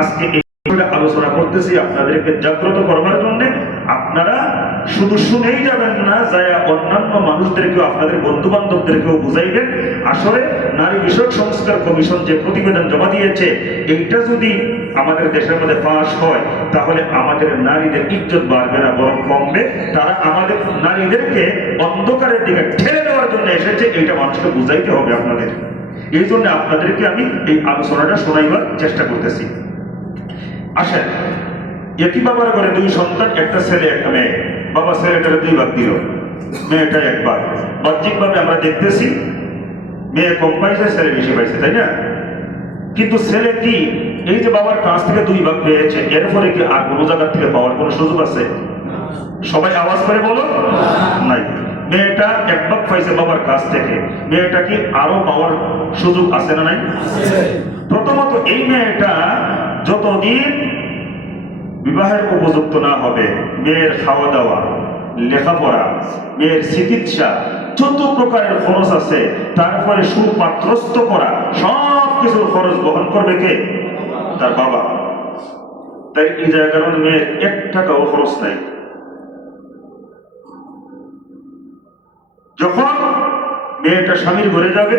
আজকে আলোচনা করতেছি আপনাদেরকে জাগ্রত করবার জন্য। আপনারা শুধু শুনেই যাবেন না, যায় অন্যান্য মানুষদেরকেও, আপনাদের বন্ধু বান্ধবদেরকেও বুঝাইবেন। আসলে নারী বিষয়ক সংস্কার কমিশন যে প্রতিবেদন জমা দিয়েছে, এইটা যদি আমাদের দেশের মধ্যে পাশ হয়, তাহলে আমাদের নারীদের ইজ্জত বাড়বে না, বরং কমবে। তারা আমাদের নারীদেরকে অন্ধকারের দিকে ঠেলে দেওয়ার জন্য এসেছে, এইটা মানুষকে বুঝাইতে হবে আপনাদের। এই জন্য আপনাদেরকে আমি এই আলোচনাটা শোনাইবার চেষ্টা করতেছি। আসেন একই বাবার ঘরে দুই সন্তান একটা ছেলে একটা মেয়ে। বাবা ছেলেটারে দুই ভাগ দিল মেয়েটা একবার বাহ্যিকভাবে আমরা দেখতেছি মেয়ে কম পাইছে ছেলে বেশি পাইছে তাই না? কিন্তু ছেলে কি? এই যে বাবার কাছ থেকে দুই ভাগ পেয়েছে এর ফলে কি আর কোনো জায়গার থেকে পাওয়ার কোনো সুযোগ আছে? সবাই আওয়াজ করে বলো? নাই। মেয়েটা এক ভাগ পাইছে বাবার কাছ থেকে। মেয়েটা কি আরও পাওয়ার সুযোগ আছে না নাই? প্রথমত এই মেয়েটা যতদিন বিবাহের উপযুক্ত না হবে, মেয়ের খাওয়া দাওয়া লেখাপড়া, মেয়ের চিকিৎসা, যত প্রকারের খরচ আছে, তারপরে সুপাত্রস্থ করা, সব কিছুর খরচ বহন করবে কে? তার বাবা। তাই এই জায়গার মেয়ের এক টাকাও খরচ নাই। যখন মেয়েটা স্বামীর ঘরে যাবে,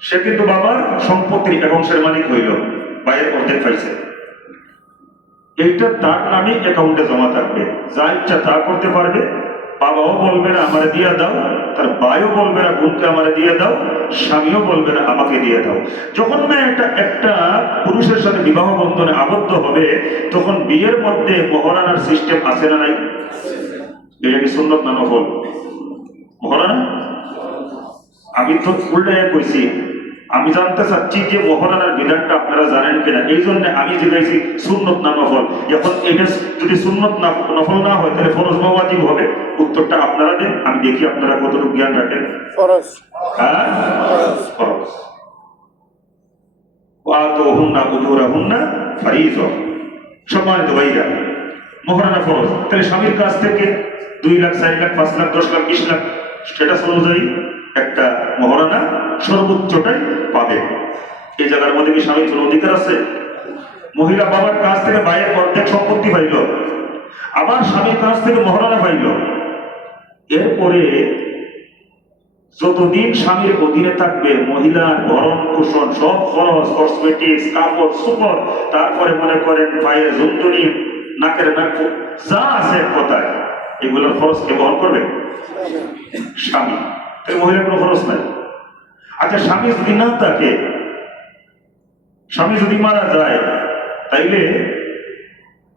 সে কিন্তু বাবার সম্পত্তির এক অংশের মালিক হইল, বাইরের অর্ধেক পাইছে। এইটা তার নামে অ্যাকাউন্টে জমা থাকবে। যা ইচ্ছা তা করতে পারবে। বাবাও বলবে না, আমারে দিয়ে দাও। তার ভাইও বলবে না, বোনকে আমারে দিয়ে দাও। স্বামীও বলবে না, আমাকে দিয়ে দাও। যখন না একটা একটা পুরুষের সাথে বিবাহ বন্ধনে আবদ্ধ হবে, তখন বিয়ের মধ্যে মহারানার সিস্টেম আছে না নাই? এটা কি সুন্নত না নফল? মহারানা আমি তো উল্টাইয়া কইছি আমি জানতে চাচ্ছি যে মহারানার বিধানটা আপনারা জানেন কিনা। এই জন্য আমি জিজ্ঞাসি সুন্নত না নফল। এখন এটা যদি সুন্নত না নফল না হয় তাহলে ফরজ বা ওয়াজিব হবে? উত্তরটা আপনারা দেন আমি দেখি আপনারা কতটুকু জ্ঞান রাখেন। ফরজ। হ্যাঁ? ফরজ। ওয়াতুহুন্না উজুরাহুন্না ফারিযা সম্মানিত ভাইরা মহারানা ফরজ। তাহলে স্বামীর কাছ থেকে দুই লাখ, চার লাখ, পাঁচ লাখ, দশ লাখ, বিশ লাখ স্ট্যাটাস অনুযায়ী একটা মহারানা সর্বোচ্চটাই পাবে। এই জায়গার মধ্যে কি স্বামীর কোনো অধিকার আছে? মহিলা বাবার কাছ থেকে ভাইয়ের অর্ধেক সম্পত্তি পাইল, আবার স্বামীর কাছ থেকে মহারানা পাইল। এরপরে যতদিন স্বামীর অধীনে থাকবে মহিলার ভরণ পোষণ, সব খরচ কসমেটিক্স কাপড়, সুপর, তারপরে মনে করেন পায়ের জন্তুনি, নাকের নাক, যা আছে কথায়। এগুলোর খরচ কে বহন করবে? স্বামী। তাহলে মহিলার কোনো খরচ নাই। আচ্ছা স্বামী যদি না থাকে, স্বামী যদি মারা যায়, তাইলে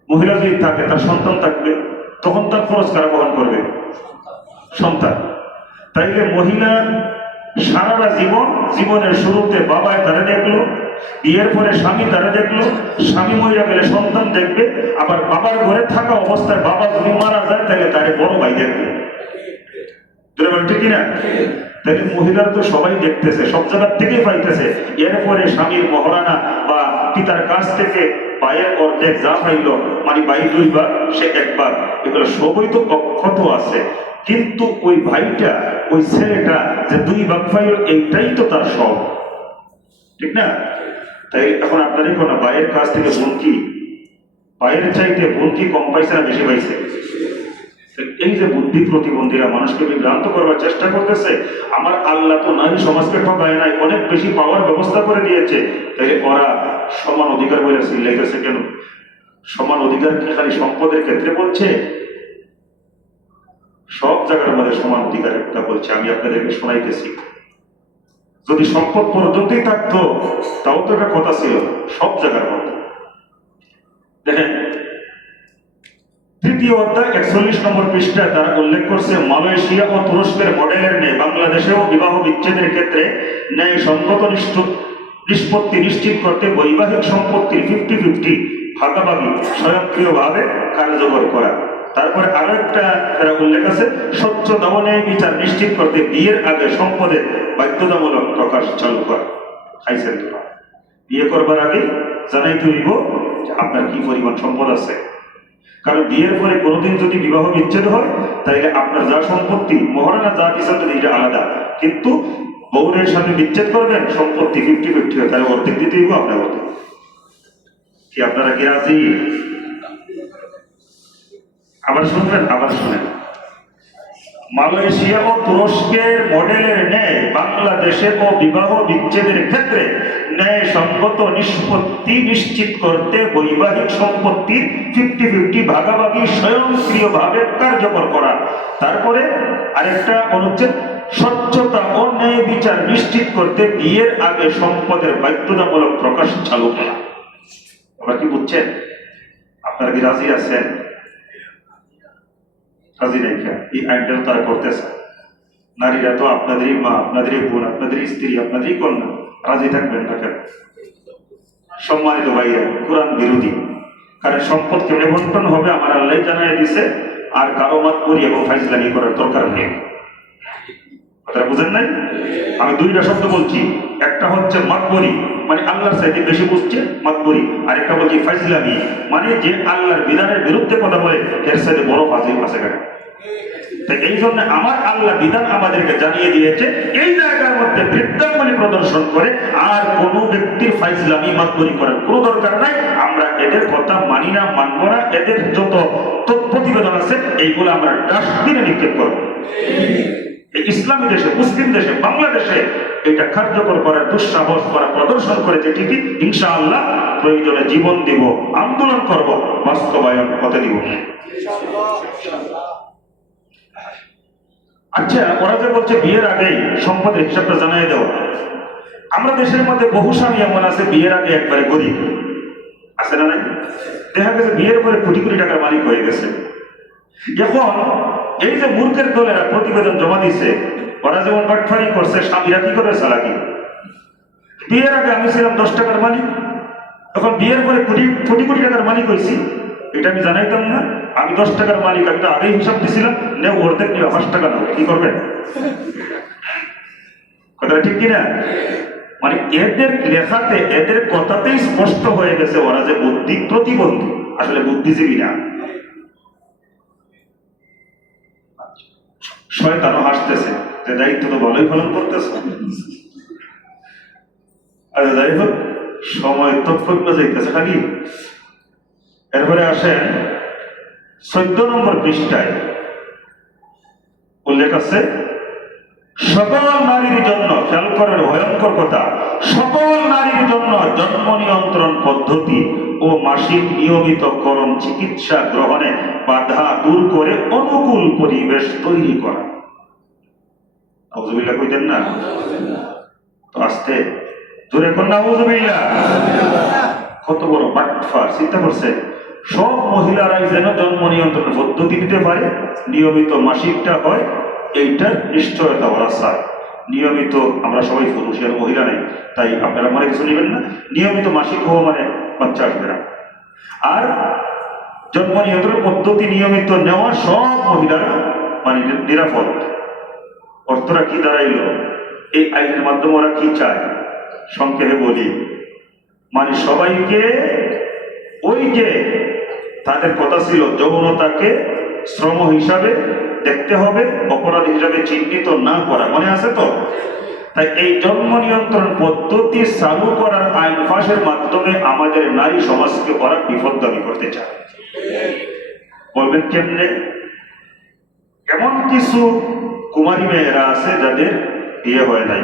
মহিলা যদি থাকে, তার সন্তান থাকবে, তখন তার খরচ কারা বহন করবে? সন্তান। তাইলে মহিলা সারাটা জীবন, জীবনের শুরুতে বাবায় তারা দেখল বিয়ের পরে স্বামী তারা দেখল, স্বামী মহিলা গেলে সন্তান দেখবে, আবার বাবার ঘরে থাকা অবস্থায় বাবা যদি মারা যায়, তাহলে তারে বড় ভাই দেখবে। তাহলে তো সবাই দেখতেছে, সব জায়গার পাইতেছে। এরপরে স্বামীর মহারানা বা পিতার কাছ থেকে পায়ের অর্ধেক যা পাইল মানে বাই দুইবার সে একবার। এগুলো সবই তো অক্ষত আছে। কিন্তু ওই ভাইটা, ওই ছেলেটা যে দুই ভাগ পাইল, এইটাই তো তার সব ঠিক না? তাই এখন আপনারই কোনো বাইরের কাছ থেকে বোন কি ভাইয়ের চাইতে বোন কি কম পাইছে না বেশি পাইছে? এই যে বুদ্ধি প্রতিবন্ধীরা মানুষকে বিভ্রান্ত করবার চেষ্টা করতেছে, আমার আল্লাহ তো নারী সমাজকে ঠকায় নাই, অনেক বেশি পাওয়ার ব্যবস্থা করে দিয়েছে। তাই ওরা সমান অধিকার বলে লেগেছে কেন? সমান অধিকার কি খালি সম্পদের ক্ষেত্রে বলছে? সব জায়গার মধ্যে সমান অধিকারের কথা বলছে, আমি আপনাদেরকে শোনাইতেছি। যদি সম্পদ পর্যন্তই থাকতো, তাও তো একটা কথা ছিল, সব জায়গার মধ্যে। দেখেন, তৃতীয় অধ্যায় একচল্লিশ নম্বর পৃষ্ঠায় তারা উল্লেখ করছে, মালয়েশিয়া ও তুরস্কের মডেলের ন্যায় বাংলাদেশেও বিবাহ বিচ্ছেদের ক্ষেত্রে ন্যায় সঙ্গত নিষ্পত্তি নিশ্চিত করতে বৈবাহিক সম্পত্তির ফিফটি ফিফটি ভাগাভাগি, স্বয়ংক্রিয়ভাবে কার্যকর করা। তারপরে আরও একটা উল্লেখ আছে স্বচ্ছ দমনে বিচার নিশ্চিত করতে বিয়ের আগে সম্পদের বাধ্যতামূলক প্রকাশ চালু করা। খাইছেন বিয়ে করবার আগে জানাইতে হইব আপনার কি পরিমাণ সম্পদ আছে। কারণ বিয়ের পরে কোনোদিন যদি বিবাহ বিচ্ছেদ হয় তাহলে আপনার যা সম্পত্তি, মহারানা যা যদি এটা আলাদা। কিন্তু বউরের সাথে বিচ্ছেদ করবেন, সম্পত্তি ফিফটি ফিফটি হয়, তাহলে অর্ধেক দিতেই হবে আপনার অর্ধেক। কি আপনারা কি রাজি? আবার শুনবেন, আবার শুনেন। মালয়েশিয়া ও তুরস্কের মডেলের ন্যায় বাংলাদেশে ও বিবাহ বিচ্ছেদের ক্ষেত্রে ন্যায় সঙ্গত নিষ্পত্তি নিশ্চিত করতে বৈবাহিক সম্পত্তির ফিফটি ফিফটি ভাগাভাগি স্বয়ংক্রিয়ভাবে কার্যকর করা। তারপরে আরেকটা অনুচ্ছেদ স্বচ্ছতা ও ন্যায় বিচার নিশ্চিত করতে বিয়ের আগে সম্পদের বাধ্যতামূলক প্রকাশ চালু করা। আপনারা কি বুঝছেন? আপনারা কি রাজি আছেন? নাই কেন? এই আইনটা তো তারা করতেছে। নারীরা তো আপনাদেরই মা, আপনাদেরই বোন, আপনাদেরই স্ত্রী, আপনাদেরই কন্যা রাজি থাকবেন না কেন? সম্মানিত ভাইরা কোরআন বিরোধী। কারণ সম্পদ কেমনে বন্টন হবে আমার আল্লাহ জানাই দিছে, আর কারও মাত করি এবং ফাইজলামি করার দরকার নেই। কথাটা বুঝেন নাই? আমি দুইটা শব্দ বলছি। একটা হচ্ছে মাতবরি মানে আল্লাহর সাইডে বেশি বুঝছে মাতবরি আর একটা বলছি ফাইজলামি মানে যে আল্লাহর বিধানের বিরুদ্ধে কথা বলে, এর সাইডে বড় ফাজিল আছে কেন? এই জন্য আমার আল্লাহ বিধান আমাদেরকে জানিয়ে দিয়েছে, এই জায়গার মধ্যে প্রদর্শন করে আর কোন ব্যক্তির মাতবরি করার কোনো দরকার নাই। আমরা এদের কথা মানি না না। এদের যত প্রতিবেদন আছে, এইগুলো আমরা ডাস্টবিনে নিক্ষেপ করব। ইসলামী দেশে, মুসলিম দেশে, বাংলাদেশে এটা কার্যকর করার দুঃসাহস করা, প্রদর্শন করেছে ঠিকই। ইনশাআল্লাহ প্রয়োজনে জীবন দিব, আন্দোলন করব, বাস্তবায়ন হতে দিব আচ্ছা ওরা যে বলছে বিয়ের আগেই সম্পদের হিসাবটা জানাই দেওয়া আমরা দেশের মধ্যে বহু স্বামী এমন আছে, বিয়ের আগে একবারে গরিব। আছে না নাই? দেখা গেছে বিয়ের পরে কোটি কোটি টাকার মালিক হয়ে গেছে। এখন এই যে মূর্খের দলেরা প্রতিবেদন জমা দিছে, ওরা যেমন বাটফারি করছে, স্বামীরা কি করে চালাকি? বিয়ের আগে আমি ছিলাম দশ টাকার মালিক তখন বিয়ের পরে কোটি কোটি কোটি টাকার মালিক হয়েছি এটা আমি জানাইতাম না। আমি দশ টাকার মালিক আমি তো আগেই হিসাব দিছিলাম নে অর্ধেক নিয়ে পাঁচ টাকা নাও, কি করবেন কথাটা ঠিক কিনা? মানে এদের লেখাতে, এদের কথাতেই স্পষ্ট হয়ে গেছে ওরা যে বুদ্ধি প্রতিবন্ধী, আসলে বুদ্ধিজীবী না। শয়তানও হাসতেছে, যে দায়িত্ব তো ভালোই পালন করতেছে। আচ্ছা যাই হোক, সময় তৎপর্য যাইতেছে খালি এরপরে আসেন চোদ্দ নম্বর পৃষ্ঠায়। উল্লেখ আছে, সকল নারীর জন্য, খেয়াল করেন, ভয়ঙ্কর কথা, সকল নারীর জন্য জন্ম নিয়ন্ত্রণ পদ্ধতি ও মাসিক নিয়মিত করণ চিকিৎসা গ্রহণে বাধা দূর করে অনুকূল পরিবেশ তৈরি করা। নাউজুবিল্লাহ কইতেন না? তো আসতে, জোরে কোন, নাউজুবিল্লাহ। কত বড় বাটফার, চিন্তা করছে সব মহিলারাই যেন জন্ম নিয়ন্ত্রণ পদ্ধতি নিতে পারে, নিয়মিত মাসিকটা হয়, এইটার নিশ্চয়তা ওরা চায়। নিয়মিত আমরা সবাই পুরুষ আর মহিলা নেই, তাই আপনারা মনে কিছু নেবেন না। নিয়মিত মাসিক হওয়া মানে বাচ্চা আসবে না। আর জন্ম নিয়ন্ত্রণ পদ্ধতি নিয়মিত নেওয়া সব মহিলারা মানে নিরাপদ। অর্থরা কি দাঁড়াইল? এই আইনের মাধ্যমে ওরা কি চায়? সংক্ষেপে বলি মানে সবাইকে ওই যে তাদের কথা ছিল, যৌনতাকে শ্রম হিসাবে দেখতে হবে, অপরাধ হিসাবে চিহ্নিত না করা। মনে আছে তো? তাই এই জন্ম নিয়ন্ত্রণ পদ্ধতি চালু করার আইন পাশের মাধ্যমে আমাদের নারী সমাজকে ওরা বিপদগামী করতে চায়। বলবেন কেমনে? এমন কিছু কুমারী মেয়েরা আছে যাদের বিয়ে হয় নাই।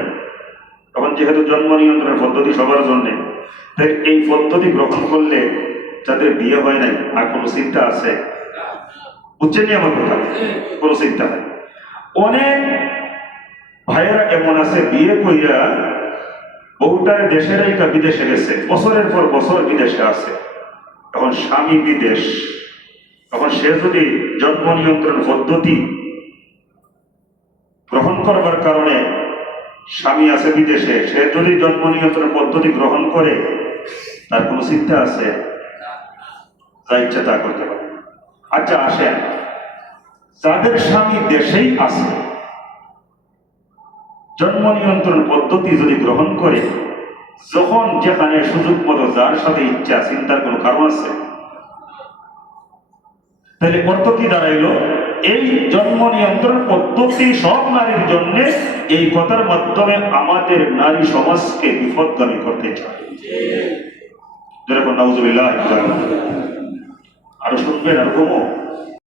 তখন যেহেতু জন্ম নিয়ন্ত্রণ পদ্ধতি সবার জন্যে, তাই এই পদ্ধতি গ্রহণ করলে যাদের বিয়ে হয় নাই আর কোনো চিন্তা আছে? বুঝছেন আমার কথা? কোনো নাই। অনেক ভাইয়েরা এমন আছে, বিয়ে কইরা বউটার দেশের একটা বিদেশে গেছে, বছরের পর বছর বিদেশে আছে। এখন স্বামী বিদেশ। তখন সে যদি জন্ম নিয়ন্ত্রণ পদ্ধতি গ্রহণ করবার কারণে স্বামী আছে বিদেশে, সে যদি জন্ম নিয়ন্ত্রণ পদ্ধতি গ্রহণ করে, তার কোনো চিন্তা আছে? যা ইচ্ছা তা করতে পারে। আচ্ছা আসেন। যাদের স্বামী দেশেই আছে, জন্ম নিয়ন্ত্রণ পদ্ধতি যদি গ্রহণ করে, যখন যেখানে সুযোগ মতো যার সাথে ইচ্ছা, চিন্তার কোনো কারণ আছে? তাহলে অর্থ কি দাঁড়াইলো, এই জন্ম নিয়ন্ত্রণ পদ্ধতি সব নারীর জন্য এই কথার মাধ্যমে আমাদের নারী সমাজকে বিপদগামী করতে চায়। যেরকম নাউজুবিল্লাহ আরও শুনবেন আর